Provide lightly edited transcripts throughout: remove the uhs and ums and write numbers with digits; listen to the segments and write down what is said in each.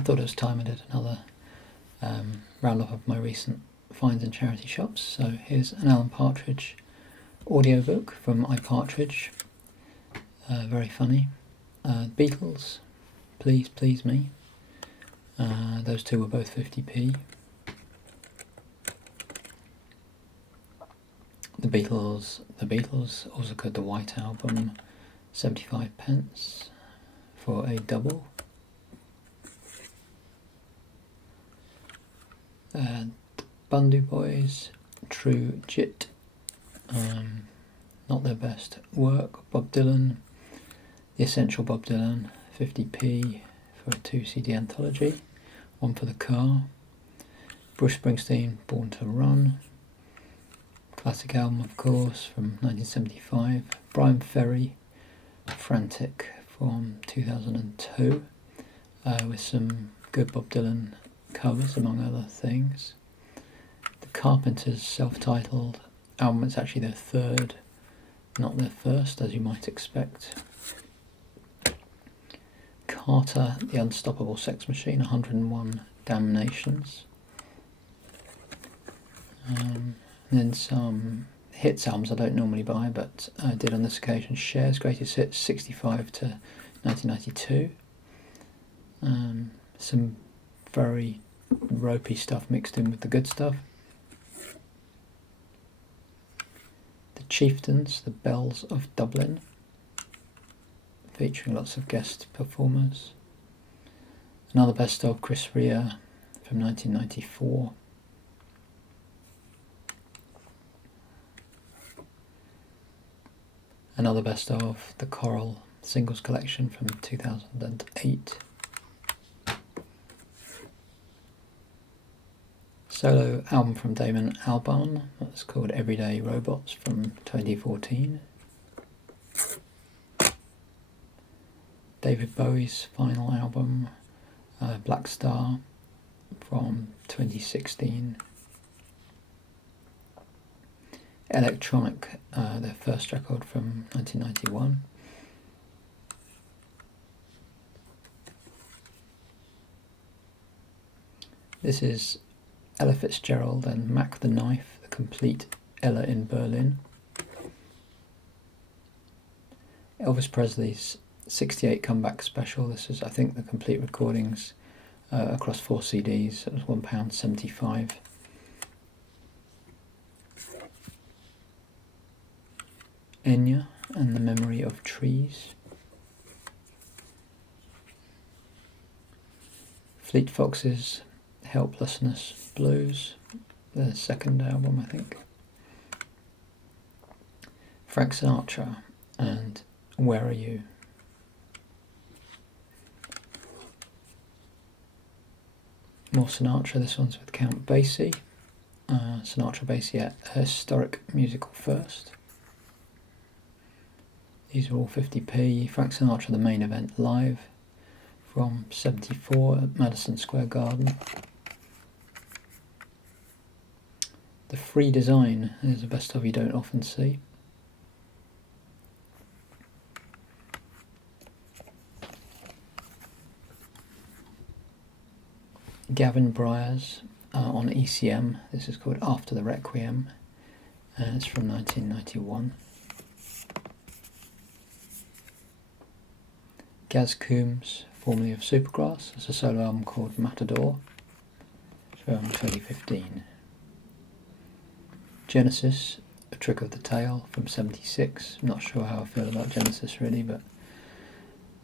thought it was time I did another roundup of my recent finds in charity shops. So here's an Alan Partridge audiobook from iPartridge, very funny. Beatles, Please Please Me, those two were both 50p. The Beatles also got the White Album, 75p for a double. Bundu Boys, True Jit, not their best work. Bob Dylan, The Essential Bob Dylan, 50p for a 2 CD anthology, one for the car. Bruce Springsteen, Born to Run, classic album of course from 1975. Brian Ferry, Frantic from 2002, with some good Bob Dylan covers among other things. The Carpenters' self-titled album, it's actually their third, not their first as you might expect. Carter, The Unstoppable Sex Machine, 101 Damnations. And then some hits albums I don't normally buy, but I did on this occasion. Cher's Greatest Hits, 65 to 1992. Some very ropey stuff mixed in with the good stuff. The Chieftains, The Bells of Dublin, featuring lots of guest performers. Another best of Chris Rea from 1994. Another best of the Coral Singles Collection from 2008. Solo album from Damon Albarn, that's called Everyday Robots from 2014. David Bowie's final album, Black Star from 2016. Electronic, their first record from 1991. This is Ella Fitzgerald and Mac the Knife, the complete Ella in Berlin. Elvis Presley's 68 comeback special. This is, I think, the complete recordings across 4 CDs. It was £1.75. Enya and the Memory of Trees. Fleet Foxes' Helplessness Blues, their second album, I think. Frank Sinatra and Where Are You? More Sinatra, this one's with Count Basie. Sinatra Basie at a historic musical first. These are all 50p. Frank Sinatra, The Main Event Live from 74 at Madison Square Garden. The Free Design is a best of you don't often see. Gavin Bryars on ECM. This is called After the Requiem, and it's from 1991. Gaz Coombs, formerly of Supergrass, has a solo album called Matador from 2015. Genesis, A Trick of the Tail from 76. I'm not sure how I feel about Genesis really, but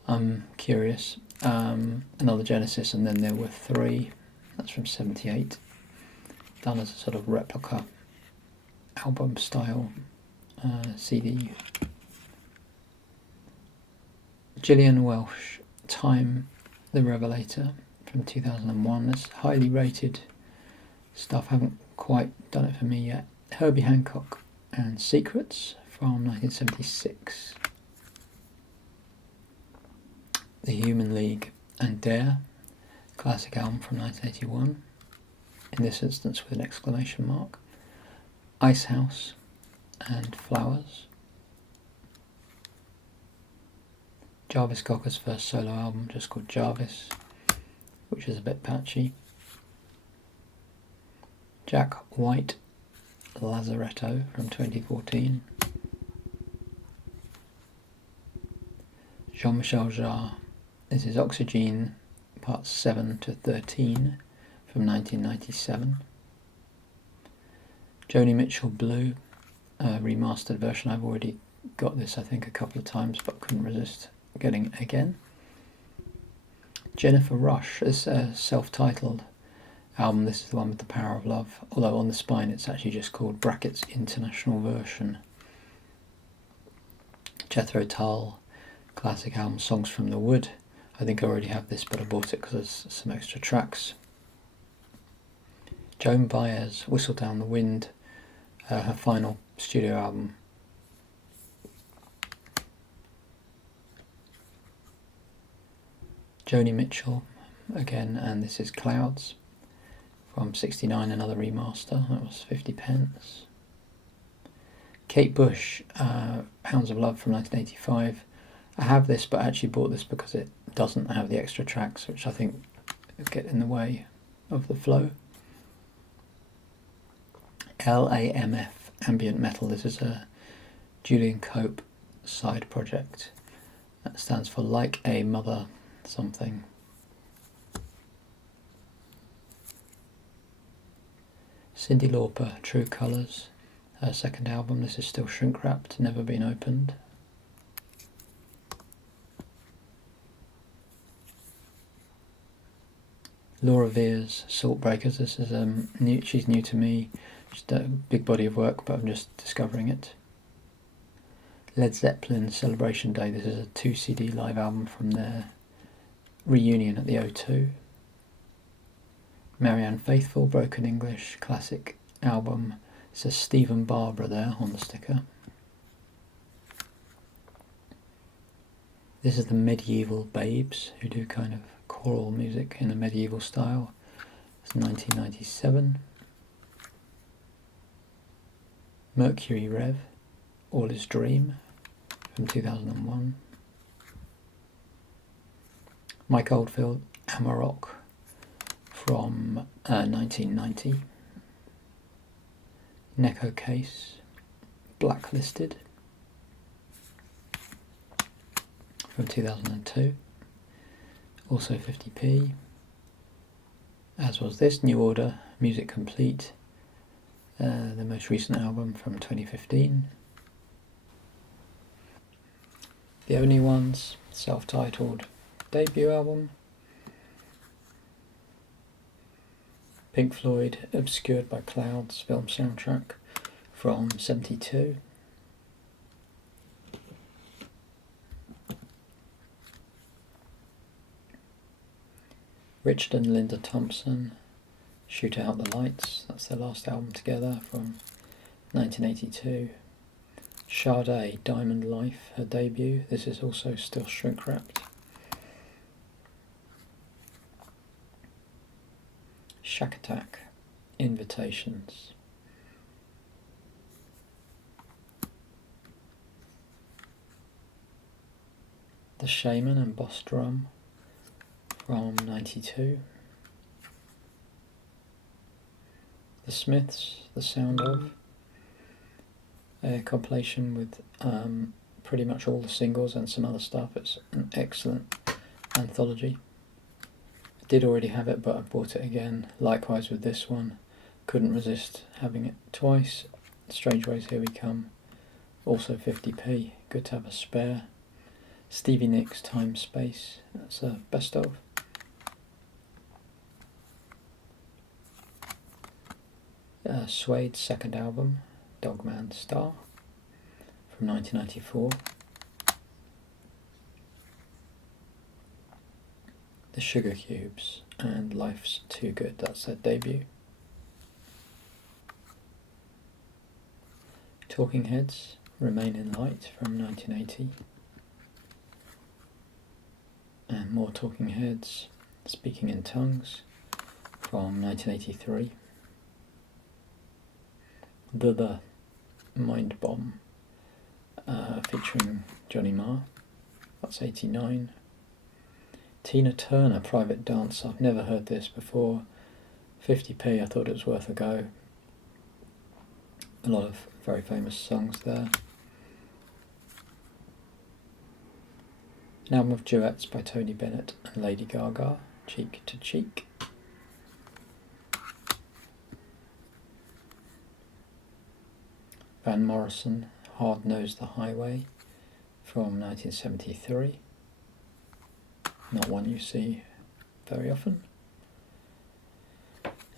I'm curious. Another Genesis, and then there were 3. That's from 78. Done as a sort of replica album style CD. Gillian Welsh, Time the Revelator from 2001. That's highly rated stuff, haven't quite done it for me yet. Herbie Hancock and Secrets from 1976. The Human League and Dare, classic album from 1981, in this instance with an exclamation mark. Ice House and Flowers. Jarvis Cocker's first solo album, just called Jarvis. which is a bit patchy. Jack White Lazaretto from 2014. Jean-Michel Jarre. This is Oxygen parts 7 to 13 from 1997. Joni Mitchell Blue, remastered version. I've already got this I think a couple of times but couldn't resist getting it again. Jennifer Rush is a self-titled album. This is the one with The Power of Love, although on the spine it's actually just called brackets international version. Jethro Tull classic album Songs from the Wood. I think I already have this but I bought it because there's some extra tracks. Joan Baez, Whistle Down the Wind, her final studio album. Joni Mitchell again, and this is Clouds from 69, another remaster. That was 50p. Kate Bush, Hounds of Love from 1985. I have this but I actually bought this because it doesn't have the extra tracks, which I think get in the way of the flow. LAMF, Ambient Metal. This is a Julian Cope side project. That stands for Like a Mother something. Cyndi Lauper, True Colours, her second album. This is still shrink wrapped, never been opened. Laura Veers, Salt Breakers. This is new. She's new to me. She's a big body of work, but I'm just discovering it. Led Zeppelin, Celebration Day. This is a 2 CD live album from their reunion at the O2. Marianne Faithfull, Broken English, classic album. It says Stephen Barbara there on the sticker. This is the Medieval Babes, who do kind of choral music in a medieval style. It's 1997. Mercury Rev, All Is Dream from 2001. Mike Oldfield, Amarok from 1990. Neko Case, Blacklisted from 2002. Also 50p. As was this, New Order, Music Complete, the most recent album from 2015. The Only Ones, self-titled debut album. Pink Floyd, Obscured by Clouds, film soundtrack from 72. Richard and Linda Thompson, Shoot Out the Lights, that's their last album together from 1982. Sade, Diamond Life, her debut. This is also still shrink wrapped. Shack Attack, Invitations. The Shaman and Boss Drum from 92. The Smiths, The Sound Of, a compilation with pretty much all the singles and some other stuff. It's an excellent anthology. I did already have it but I bought it again. Likewise with this one, couldn't resist having it twice. Strange Ways, Here We Come, also 50p, good to have a spare. Stevie Nicks, Time Space, that's a best of. Suede's second album, Dogman Star, from 1994. The Sugar Cubes and Life's Too Good, that's their debut. Talking Heads, Remain in Light from 1980. And more Talking Heads, Speaking in Tongues from 1983. The Mind Bomb, featuring Johnny Marr, that's 89. Tina Turner, Private Dancer. I've never heard this before. 50p, I thought it was worth a go. A lot of very famous songs there. An album of duets by Tony Bennett and Lady Gaga, Cheek to Cheek. Van Morrison, Hard Nosed the Highway, from 1973. Not one you see very often.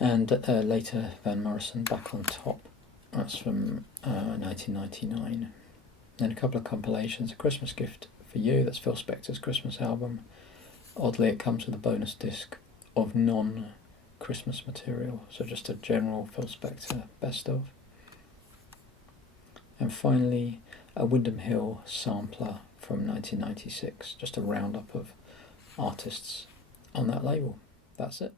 And later Van Morrison, Back on Top. That's from 1999. Then a couple of compilations, A Christmas Gift for You, that's Phil Spector's Christmas album. Oddly, it comes with a bonus disc of non-Christmas material, so just a general Phil Spector best of. And finally, a Windham Hill sampler from 1996, just a roundup of artists on that label. That's it.